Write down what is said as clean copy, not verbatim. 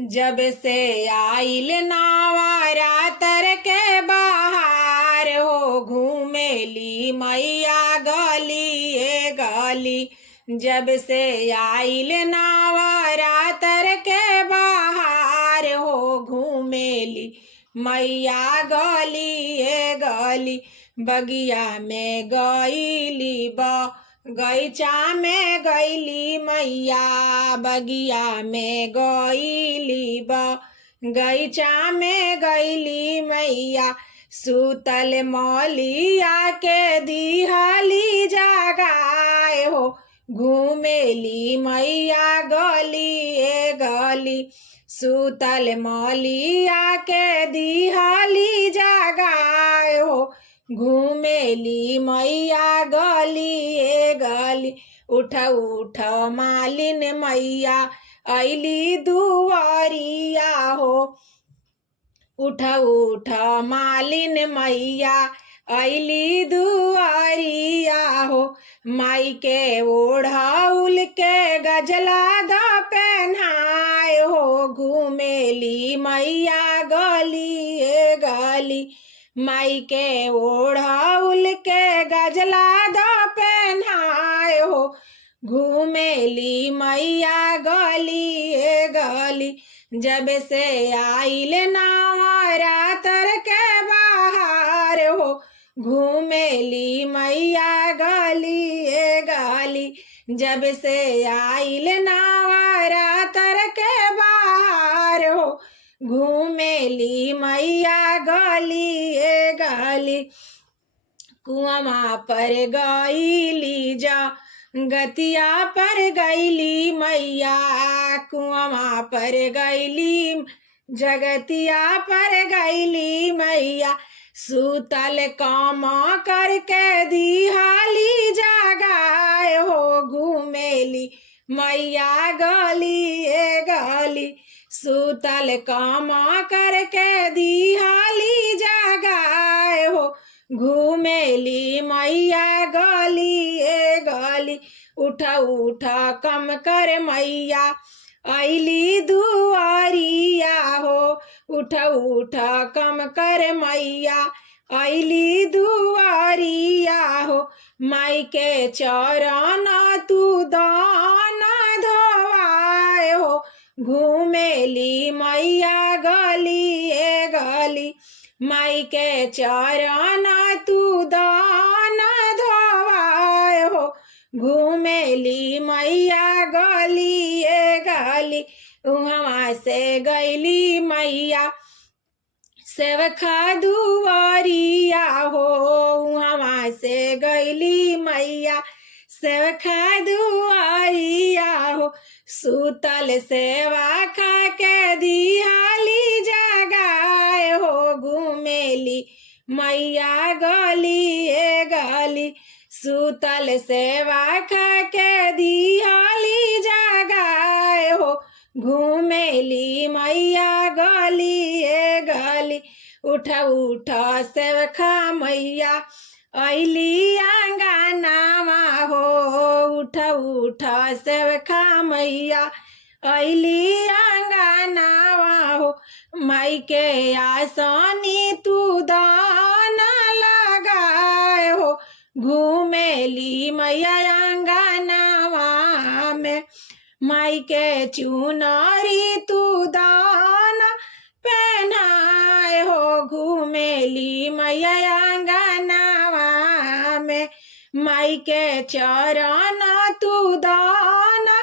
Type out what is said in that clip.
जब से आइल नवरात्र के बाहर हो घूमेली मैया गली ए गली। जब से आइल नवरात्र के बाहर हो घूमेली मैया गली ए गली। बगिया में गईली गईचा में गईली मैया, बगिया में गईली गईचा में गईली मैया। सुतल मौलिया के दिहली जगाए हो घूमेली मैया गली ए गली। सुतल मौलिया के दिहली जगाए हो घूमेली मैया गली ए गली। उठ उठ मालिन मैया अइली दुआरिया हो, उठ उठ मालिन मैया अइली दुआरिया हो। माई के ओढ़ौल के गजला द पहनाए हो घूमेली मैया गली ए गली। माई के ओढ़ौल के गजला द पहनाए हो घूमेली मैया गली ए गली। जब से आइल नवरात्र के बाहर हो घूमेली मैया गली ए गली। जब से आइल नवरात्र के बाहर हो घूमेली मैया गली ए गली। कुआं पर गईली गतिया पर गईली मैया, कुआं पर गईली जगतिया पर गईली मैया। सुतल काम करके दिहाली जगाए हो घूमेली मैया गली ए गली। सुतल काम करके दिहाली जगाए हो घूमेली मैया गली ए गली। उठ उठ कम कर मैया अइली दुआरिया हो, उठ उठ कम कर मैया अइली दुआरिया हो। माई के चरण तू दाना धोवाए हो घूमेली मैया गली ए गली। माई के चरण तू दाना धोवाए हो घूमेली मैया गली ए गली। उहाँ से गईली मैया सेवखा दुआरिया हो, उहाँ से गईली मैया सेवखा दुआरिया हो। सुतल सेवा खा के दिहाली जगाए हो घूमेली मैया गली ए गली। सुतल सेवा खा के दिहाली जगाए हो घूमेली मैया गली ए गली। उठ उठ सेवखा मैया अइली आंगनावा हो, उठ उठ सेवखा मैया अइली आंगनावा हो। माई के आसनी तू दाना लगाए हो घूमेली मैया आंगनावा में। माई के चुनरी तू दाना पहनाए हो घूमेली मैया आंगनावा में। माई के चरण तू दाना